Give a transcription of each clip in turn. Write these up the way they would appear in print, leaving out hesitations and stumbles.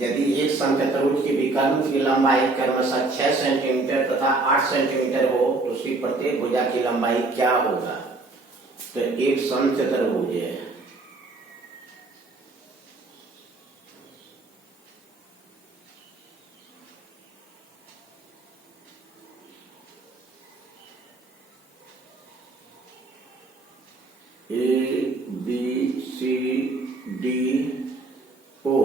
यदि एक समचतुर्भुज की विकर्ण की लंबाई क्रमशः 6 सेंटीमीटर तथा 8 सेंटीमीटर हो तो उसकी प्रत्येक भुजा की लंबाई क्या होगा। तो एक समचतुर्भुज है, ABCD O।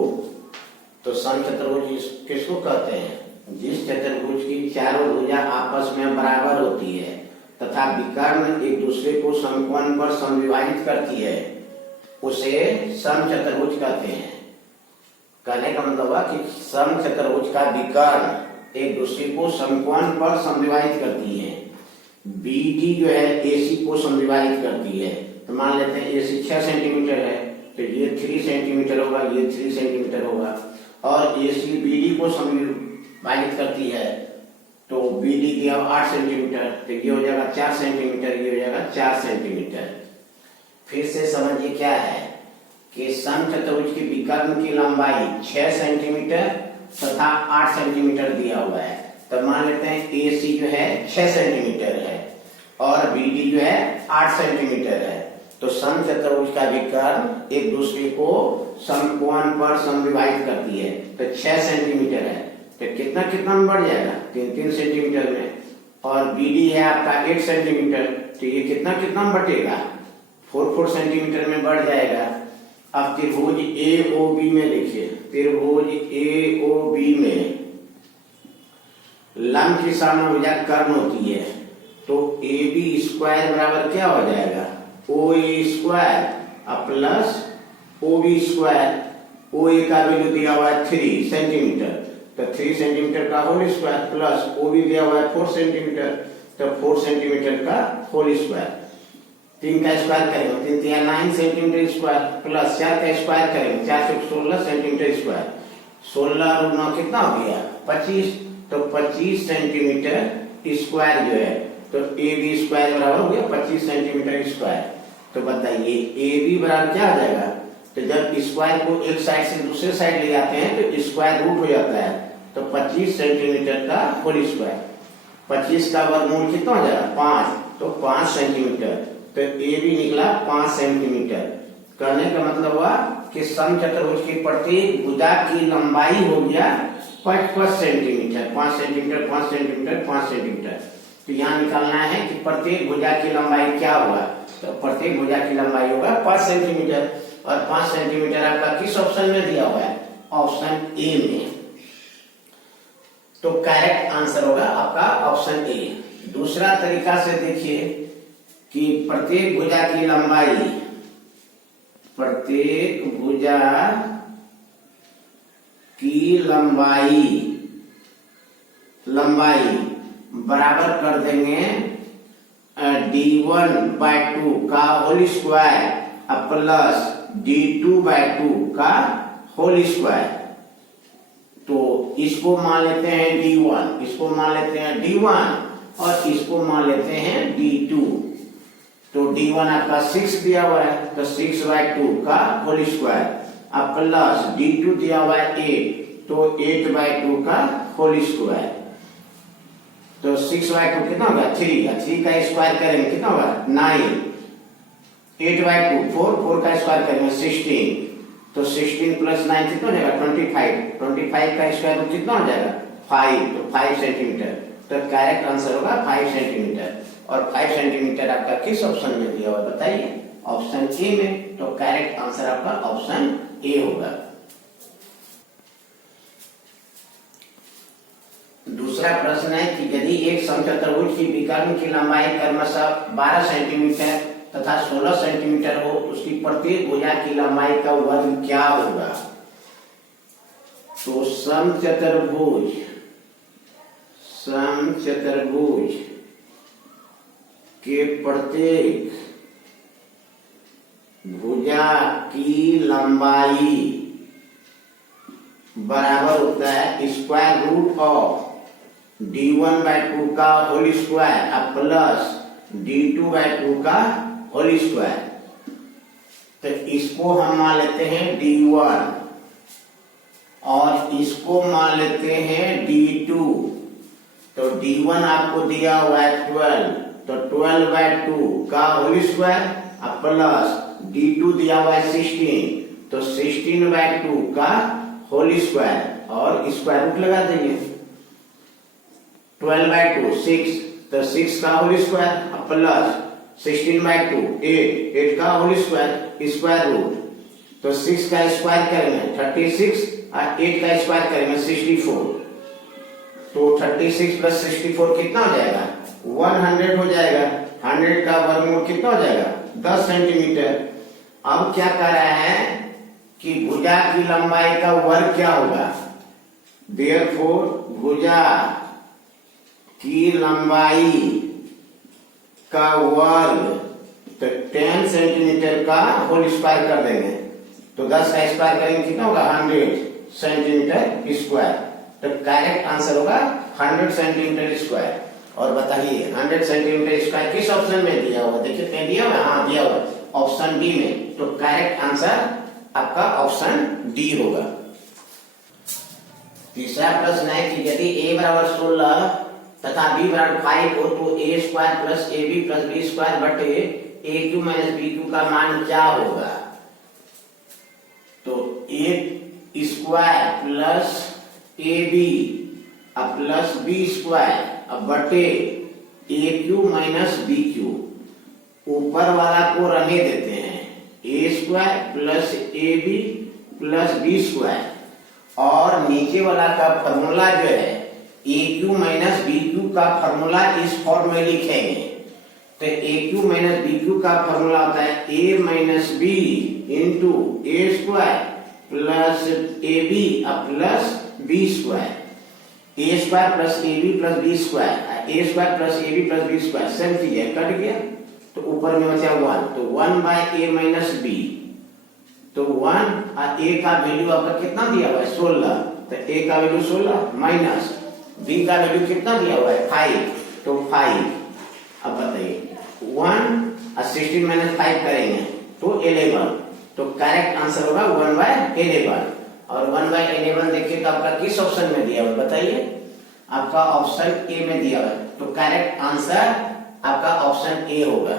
तो समचतुर्भुज किसको कहते हैं? जिस चतुर्भुज की चारों भुजा आपस में बराबर होती है तथा विकर्ण एक दूसरे को समकोण पर समविभाजित करती है उसे समचतुर्भुज कहते हैं। कहने का मतलब है कि समचतुर्भुज का विकर्ण एक दूसरे को समकोण पर समविभाजित करती है। BD जो है AC को समविभाजित करती है। तो मान लेते हैं AC 6 सेंटीमीटर है तो ये 3 सेंटीमीटर होगा, ये 3 सेंटीमीटर होगा। और AC BD को समविभाजित करती है तो BD दिया 8 सेंटीमीटर तो ये हो जाएगा 4 सेंटीमीटर, ये हो जाएगा 4 सेंटीमीटर। फिर से समझिए क्या है कि समचतुर्भुज की विकर्ण की लंबाई 6 सेंटीमीटर तथा 8 सेंटीमीटर दिया हुआ है। तो मान लेते हैं AC जो है 6 सेंटीमीटर है और BD जो है 8 सेंटीमीटर है। तो समचतुर्भुज का विकर्ण एक दूसरे को समकोण पर समविभाजित करती है। तो 6 सेंटीमीटर है तो कितना कितना में बढ़ जाएगा, 3 सेंटीमीटर में। और BD है आपका 8 सेंटीमीटर तो ये कितना कितना में बटेगा, 4 सेंटीमीटर में बढ़ जाएगा। अब त्रिभुज AOB में देखिए, त्रिभुज AOB में लंब की समभुजा कर्ण होती है तो AB स्क्वायर बराबर क्या हो जाएगा, OA square plus OB square. OA का वैल्यू दिया हुआ है 3 सेंटीमीटर तो 3 सेंटीमीटर का होल स्क्वायर प्लस OB दिया हुआ है 4 सेंटीमीटर तो 4 सेंटीमीटर का होल स्क्वायर। 3 का स्क्वायर करेंगे 3 या 9 सेंटीमीटर स्क्वायर प्लस 4 का स्क्वायर करेंगे 4 से 16 सेंटीमीटर स्क्वायर। 16 और 9 कितना हो गया 25 तो 25 सेंटीमीटर स्क्वायर जो है तो AB स्क्वायर बराबर हो गया 25 सेंटीमीटर स्क्वायर। तो बताइए AB बराबर क्या आ जाएगा। तो जब स्क्वायर को एक साइड से दूसरे साइड ले जाते हैं तो स्क्वायर रूट हो जाता है तो 25 सेंटीमीटर का होल स्क्वायर। 25 का वर्गमूल कितना हो जाएगा 5 तो 5 सेंटीमीटर। तो AB निकला 5 सेंटीमीटर। कहने का मतलब हुआ कि समचतुर्भुज की प्रत्येक भुजा की लंबाई हो गया 5 सेंटीमीटर, 5 सेंटीमीटर 5 सेंटीमीटर 5 सेंटीमीटर। तो यहाँ निकालना है कि प्रत्येक भुजा की लंबाई क्या होगा। तो प्रत्येक भुजा की लंबाई होगा 5 सेंटीमीटर और 5 सेंटीमीटर आपका किस ऑप्शन में दिया हुआ है, ऑप्शन ए में। तो करेक्ट आंसर होगा आपका ऑप्शन ए। दूसरा तरीका से देखिए कि प्रत्येक भुजा की लंबाई, प्रत्येक भुजा की लंबाई बराबर कर देंगे D1/2 का होल स्क्वायर प्लस D2/2 का होल स्क्वायर। तो इसको मान लेते हैं D1, इसको मान लेते हैं D1 और इसको मान लेते हैं D2। तो D1 आपका 6 दिया हुआ है तो 6/2 का होल स्क्वायर प्लस D2 दिया हुआ है 8 तो 8/2 का होल स्क्वायर। तो 6/2 कितना होगा 3 का स्क्वायर करेंगे कितना होगा 9। 8/2 4 का स्क्वायर करेंगे 16 तो 16 प्लस 9 कितना हो जाएगा 25 का स्क्वायर रूट कितना हो जाएगा 5 तो 5 सेंटीमीटर। तो करेक्ट आंसर होगा 5 सेंटीमीटर। और 5 सेंटीमीटर आपका किस ऑप्शन में दिया हुआ बताइए, ऑप्शन ए में। तो करेक्ट आंसर आपका ऑप्शन ए होगा। दूसरा प्रश्न है कि यदि एक समचतुर्भुज की विकर्ण की लंबाई क्रमशः 12 सेंटीमीटर तथा 16 सेंटीमीटर हो तो उसकी प्रत्येक भुजा की लंबाई का वर्ग क्या होगा। तो समचतुर्भुज के प्रत्येक भुजा की लंबाई बराबर होता है स्क्वायर रूट ऑफ D1/2 का होल स्क्वायर प्लस D2/2 का होल स्क्वायर। तो इसको हम मान लेते हैं D1 और इसको मान लेते हैं D2। तो D1 आपको दिया हुआ है 12, तो 12/2 का होल स्क्वायर प्लस D2 दिया हुआ है 16, तो 16/2 का होल स्क्वायर और स्क्वायर रूट लगा देंगे। 12/2 6, तो 6 का होल स्क्वायर प्लस 16/2 8 का होल स्क्वायर स्क्वायर रूट, तो 6 का स्क्वायर करेंगे 36 और 8 का स्क्वायर करेंगे 64, तो 36 प्लस 64 कितना हो जाएगा 100 हो जाएगा। 100 का वर्गमूल कितना हो जाएगा 10 सेंटीमीटर। अब क्या कर रहा है कि भुजा की लंबाई का वर्ग क्या होगा, देयरफॉर भुजा की लंबाई का वर्ग, तो 10 सेंटीमीटर का होल स्क्वायर कर देंगे, तो 10 का स्क्वायर करेंगे कितना होगा 100 सेंटीमीटर स्क्वायर। तो करेक्ट आंसर होगा 100 सेंटीमीटर स्क्वायर। और बताइए 100 सेंटीमीटर स्क्वायर किस ऑप्शन में दिया हुआ, देखिए कहीं दिया हुआ, हाँ दिया हुआ ऑप्शन डी में। तो करेक्ट आंसर आपका ऑप्शन डी होगा। तीसरा प्रश्न है कि यदि a बराबर 16 तथा b बराबर 5 हो तो a square plus ab plus b square बटे a2 माइनस b2 का मान क्या होगा। तो a square plus ab plus b square बटे a3 माइनस b3, ऊपर वाला को रहने देते हैं a square plus ab plus b square, और नीचे वाला का फॉर्मूला जो है a3 माइनस b3 का फॉर्मूला इस फॉर्म में लिखेंगे। तो a3 माइनस b3 का फॉर्मूला होता है a minus b into a square plus ab plus b square. a square plus ab plus b square, a square plus ab plus b square same चीज है, cut गया तो ऊपर में बचा 1, तो 1/a माइनस b, तो 1 और a का वैल्यू आपका कितना दिया हुआ है 16, तो a का वैल्यू 16 माइनस b का वैल्यू कितना दिया हुआ है 5, तो 5। अब बताइए 1 और 16 माइनस 5 करेंगे तो 11, तो करेक्ट आंसर होगा 1/11। और 1/11 देखिए तो आपका किस ऑप्शन में दिया हुआ है बताइए, आपका ऑप्शन ए में दिया हुआ है, तो करेक्ट आंसर आपका ऑप्शन ए होगा।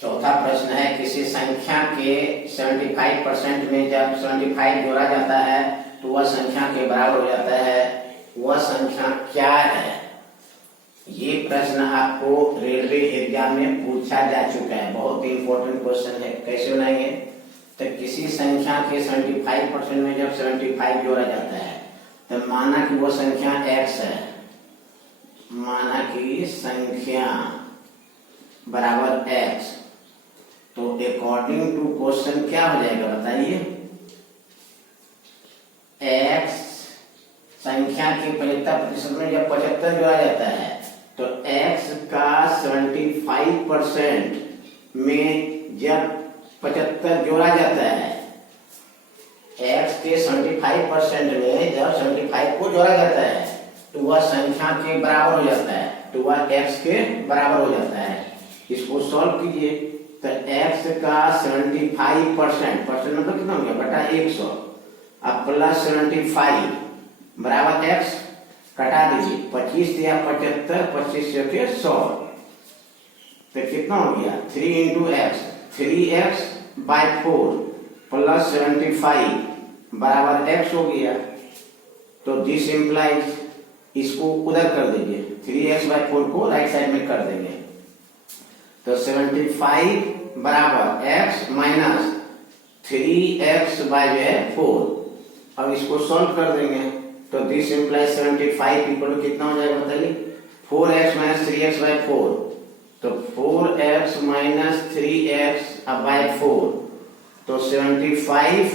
चौथा प्रश्न है किसी संख्या के 75% में जब 75 जोड़ा जाता है तो वह संख्या के बराबर हो जाता है, वह संख्या क्या है। ये प्रश्न आपको रेलवे एग्जाम में पूछा जा चुका है, बहुत ही इंपॉर्टेंट क्वेश्चन है। कैसे बनाएंगे, तो किसी संख्या के 75% में जब 75 जोड़ा जाता है तो माना कि वो संख्या x है, माना कि संख्या बराबर x, तो अकॉर्डिंग टू क्वेश्चन क्या हो जाएगा बताइए, x संख्या के 75% में जब 75 जोड़ा जाता है तो x का 75% में जब 75 जोड़ा जाता है, x के 75% में जब 75 को जोड़ा जाता है तो वह संख्या के बराबर हो जाता है, तो वह x के बराबर हो जाता है। इसको सॉल्व कीजिए, तो x का 75% मतलब कितना हो गया बटा 100, अब प्लस 75 बराबर x, कटा दीजिए 25 या 75, 25 से 100, तो कितना हो गया 3 इंटू एक्स, 3x/4 प्लस 75 बराबर x हो गया। तो दिस इंप्लाइज, इसको उधर कर दीजिए, 3x/4 को राइट साइड में कर देंगे, तो 75 बराबर x माइनस 3x/4। अब इसको सॉल्व कर देंगे, तो दिस इंप्लाइज 75 इक्वल कितना हो जाएगा बताइए, 4x माइनस 3x/4, तो 4x माइनस 3x/4, तो 75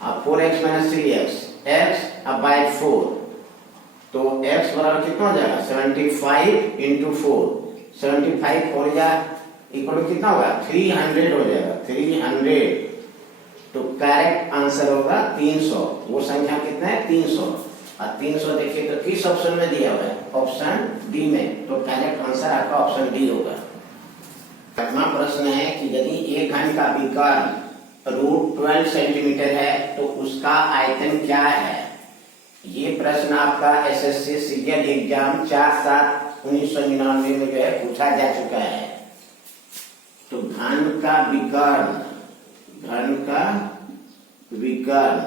और 4x माइनस 3x x/4, तो x बराबर कितना हो जाएगा 75 इंटू 4, 75 4 जा इक्वल कितना होगा 300 हो जाएगा, 300। तो करेक्ट आंसर होगा 300, वो संख्या कितना है 300, और 300 देखिए तो किस ऑप्शन में दिया हुआ है, ऑप्शन डी में, तो करेक्ट आंसर आपका ऑप्शन डी होगा। अगला प्रश्न है कि यदि एक घन का विकर्ण 12 सेंटीमीटर है तो उसका आयतन क्या है? ये प्रश्न आपका एसएससी सीजीएल एग्जाम 4/7/1999 में जो है पूछा जा चुका है। तो घन का विकर्ण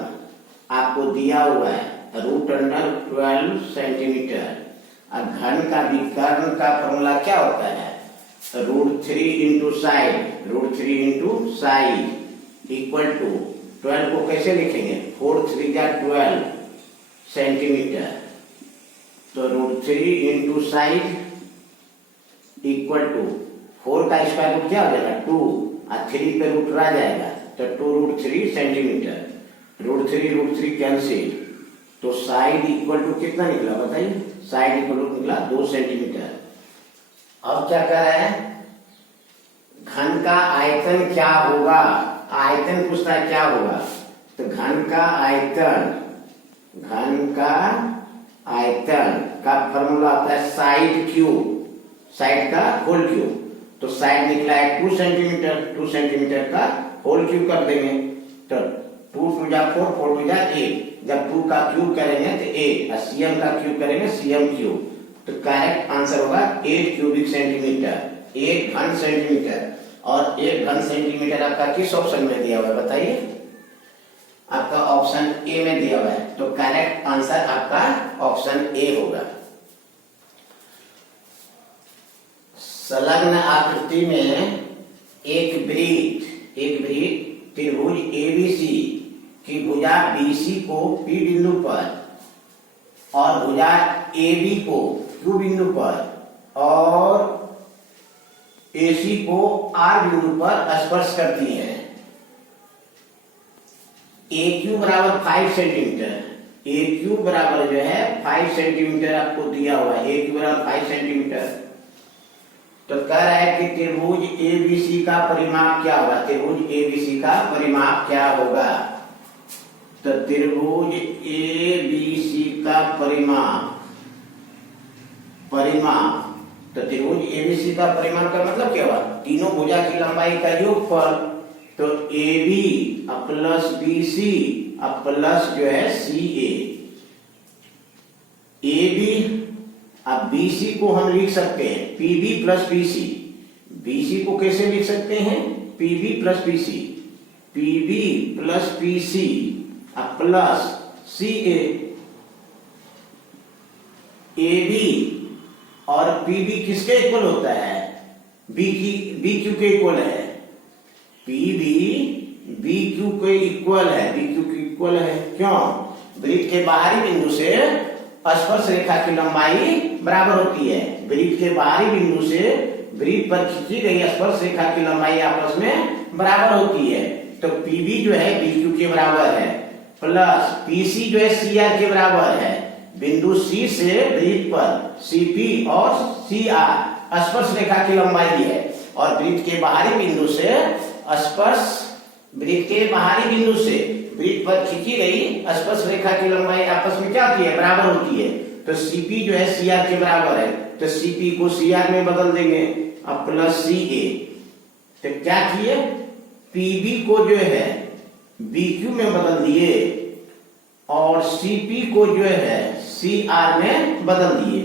आपको दिया हुआ है √12 सेंटीमीटर। और घन का विकर्ण का फॉर्मूला क्या होता है? √3 × साइड इक्वल टू 12 को कैसे लिखेंगे? 4 3 जा 12 सेंटीमीटर। तो √3 × साइड इक्वल टू 4 का स्क्वायर रूट क्या हो जाएगा? 2 और 3 पे रूट रह जाएगा तो 2√3 सेंटीमीटर। √3 कैंसिल तो साइड इक्वल टू कितना निकला बताइए? साइड इक्वल टू निकला 2 सेंटीमीटर। अब क्या कर रहा है? घन का आयतन क्या होगा? आयतन पूछता है क्या होगा? तो घन का आयतन का फॉर्मूला होता है साइड का होल क्यूब। तो साइड निकला है 2 सेंटीमीटर, 2 सेंटीमीटर का होल क्यूब कर देंगे तो 2 2 जा 4, 4 2 जा 8। जब 2 का क्यूब करेंगे तो 8 और cm का क्यूब करेंगे cm क्यूब। तो करेक्ट आंसर होगा 8 क्यूबिक सेंटीमीटर, 1 घन सेंटीमीटर। और 1 घन सेंटीमीटर आपका किस ऑप्शन में दिया हुआ है बताइए? आपका ऑप्शन ए में दिया हुआ है। तो करेक्ट आंसर आपका ऑप्शन ए होगा। संलग्न आकृति में एक वृत्त त्रिभुज एबीसी की भुजा बीसी को पी बिंदु पर और भुजा एबी को क्यू बिंदु पर और एसी को आर बिंदु पर स्पर्श करती है। ए क्यू बराबर 5 सेंटीमीटर, ए क्यू बराबर जो है 5 सेंटीमीटर आपको दिया हुआ है। ए क्यू बराबर 5 सेंटीमीटर। तो कह रहा है कि त्रिभुज एबीसी का परिमाप क्या होगा? त्रिभुज एबीसी का परिमाप क्या होगा? तो त्रिभुज एबीसी का परिमाप तो त्रिभुज एबीसी का परिमाप का मतलब क्या हुआ? तीनों भुजा की लंबाई का योगफल। तो AB प्लस BC प्लस जो है CA। AB अब BC को हम लिख सकते हैं PB प्लस BC। BC को कैसे लिख सकते हैं? PB plus BC, PB plus PC plus CA। AB और PB किसके इक्वल होता है? BQ के इक्वल है। PB BQ के इक्वल है, BQ के इक्वल है। क्यों? वृत्त के बाहरी बिंदु से स्पर्श रेखा की लंबाई बराबर होती है। वृत्त के बाहरी बिंदु से वृत्त पर खींची गई स्पर्श रेखा की लंबाई आपस में बराबर होती है। तो PB जो है BQ के बराबर है प्लस PC जो है CR के बराबर है। बिंदु C से वृत्त पर CP और CR स्पर्श रेखा की लंबाई है और वृत्त के बाहरी बिंदु से वृत्त पर खींची गई स्पर्श रेखा की लंबाई आपस में क्या होती है? बराबर होती है। तो CP जो है CR के बराबर है तो CP को CR में बदल देंगे अब प्लस CA। तो क्या किए? PB को जो है BQ में बदल दिए और CP को जो है CR में बदल दिए।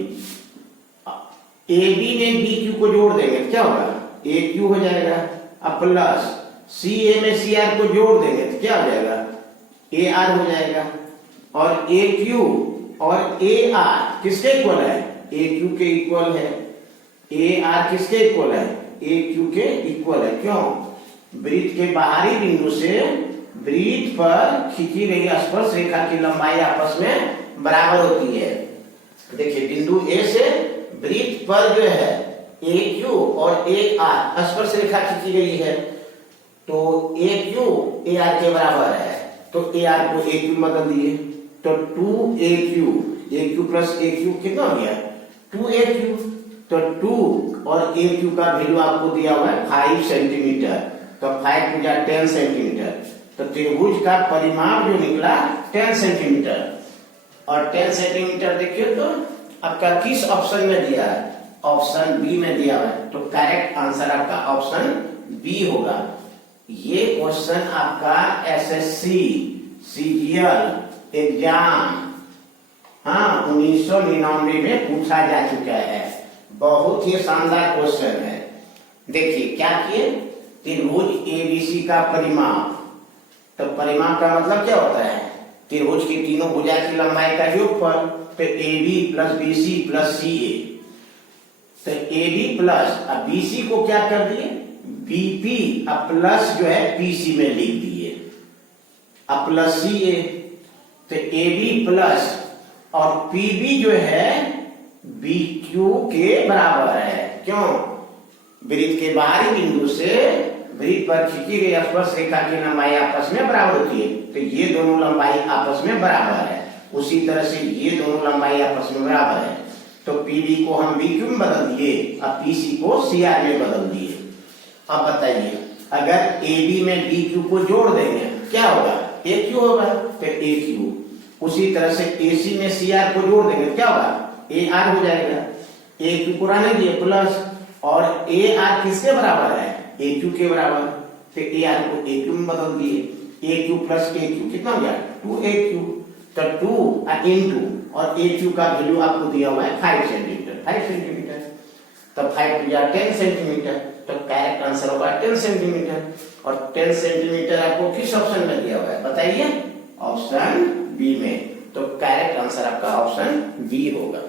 AB में BQ को जोड़ देंगे क्या होगा? AQ हो जाएगा। अब प्लस CA में CR को जोड़ देंगे तो क्या हो जाएगा? AR हो जाएगा। और AQ और AR किसके इक्वल है? AQ के इक्वल है। AR किसके इक्वल है? AQ के इक्वल है। क्यों? वृत्त के बाहरी बिंदु से वृत्त पर खींची गई स्पर्श रेखा की लंबाई आपस में बराबर होती है। देखिए बिंदु A से वृत्त पर जो है AQ और AR स्पर्श रेखा खींची गई है तो AQ AR के बराबर है तो AR को AQ बदल दिए तो 2AQ प्लस AQ कितना हो गया? 2AQ। तो 2 और AQ का वैल्यू आपको दिया हुआ है 5 सेंटीमीटर। तो 5 टू 10 सेंटीमीटर। तो त्रिभुज का परिमाप जो निकला 10 सेंटीमीटर। और 10 सेंटीमीटर देखिए तो आपका किस ऑप्शन में दिया है? ऑप्शन बी में दिया हुआ है। तो करेक्ट आंसर आपका ऑप्शन बी होगा। ये क्वेश्चन आपका एसएससी सीजीएल एग्जाम 1999 में पूछा जा चुका है। बहुत ही शानदार क्वेश्चन है। देखिए क्या किए, त्रिभुज एबीसी का परिमाप। तो परिमाप का मतलब क्या होता है, त्रिभुज की तीनों भुजा की लंबाई का योगफल। तो AB plus BC plus CA। तो AB प्लस, अब BC को क्या कर दिए, BP, अब प्लस जो है PC में लिख दिए, अब प्लस CA। तो AB प्लस और PB जो है BQ के बराबर है। क्यों, वृत्त के बाहरी बिंदु से वृत्त पर खींची गई स्पर्श रेखा की लंबाई आपस में बराबर होती है। तो ये दोनों लंबाई आपस में बराबर है, उसी तरह से ये दोनों लंबाई आपस में बराबर है। तो PB को हम BQ में बदल दिए, अब PC को CR में बदल दिए। अब बताइए, अगर AB में BQ को जोड़ देंगे क्या होगा, AQ होगा। तो AQ, उसी तरह से AC में CR को जोड़ देंगे क्या होगा, AR हो जाएगा। AQ को रहने दिए प्लस, और AR किसके बराबर है, AQ के बराबर। तो AR को AQ में बदल दिए, AQ प्लस AQ कितना हो गया, 2AQ। तो 2 इंटू, और AQ का वैल्यू आपको दिया हुआ है 5 सेंटीमीटर, 5 सेंटीमीटर। तो 5 या 10 सेंटीमीटर। तो करेक्ट आंसर होगा 10 सेंटीमीटर। और 10 सेंटीमीटर आपको किस ऑप्शन में दिया हुआ है बताइए, ऑप्शन बी में। तो करेक्ट आंसर आपका ऑप्शन बी होगा।